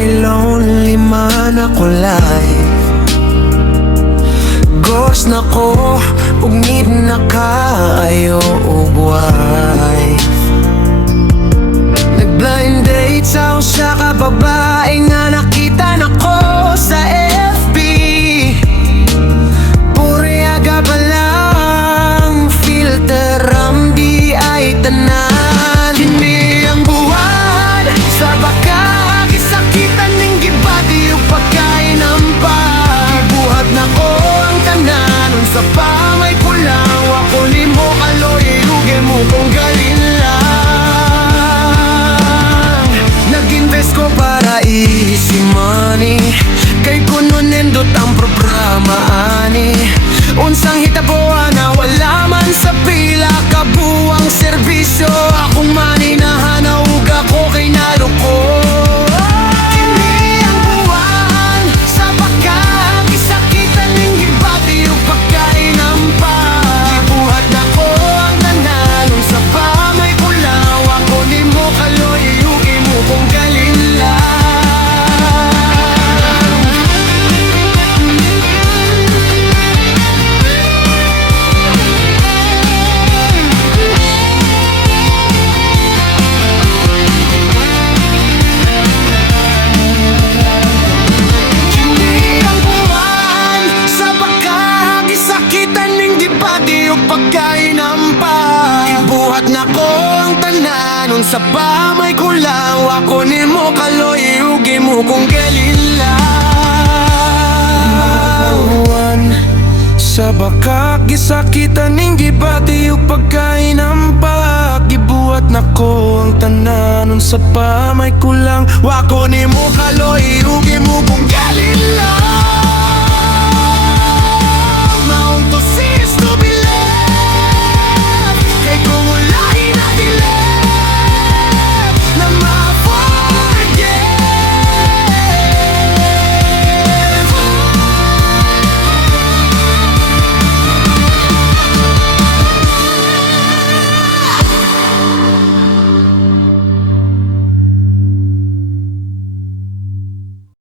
kay lonely man ako life. Ghost na ko, ugmid na kaayo og wife. Nag-blind date sa usa ka babae nga nakita nako sa FB. Puriaga pa lang, filter ang di ay tanan. Hindi ang buwan sa baka gisakitan ning gibati ug pagkain ang pagbuhat nako ang tanan. Unsa pa may kulang, wa ko nimo kaloy, ugi mo kung galin lang. Nag-invest ko para easy money, kay kuno nindot ang programa ani. Unsang hitabuan na wala man sa pila, kabuang serbisyo. Akong money na hanawag ako kay naluko. Kini ang buwan sa baka gisakitan ning gibati ug pagkain ang pagbuhat nako ang tanan. Unsa pa may kulang, ako nimo kaloy, ugi mo kung galin lang. Pagkain ang pagbuhat nako ang tanan. Unsa pa may kulang, ako nimo kaloy, ugi mo kung galin lang. Sa baka gisakitan ning gibati ug pagkain ang pagbuhat nako ang tanan. Unsa pa may kulang, ako nimo kaloy, ugi mo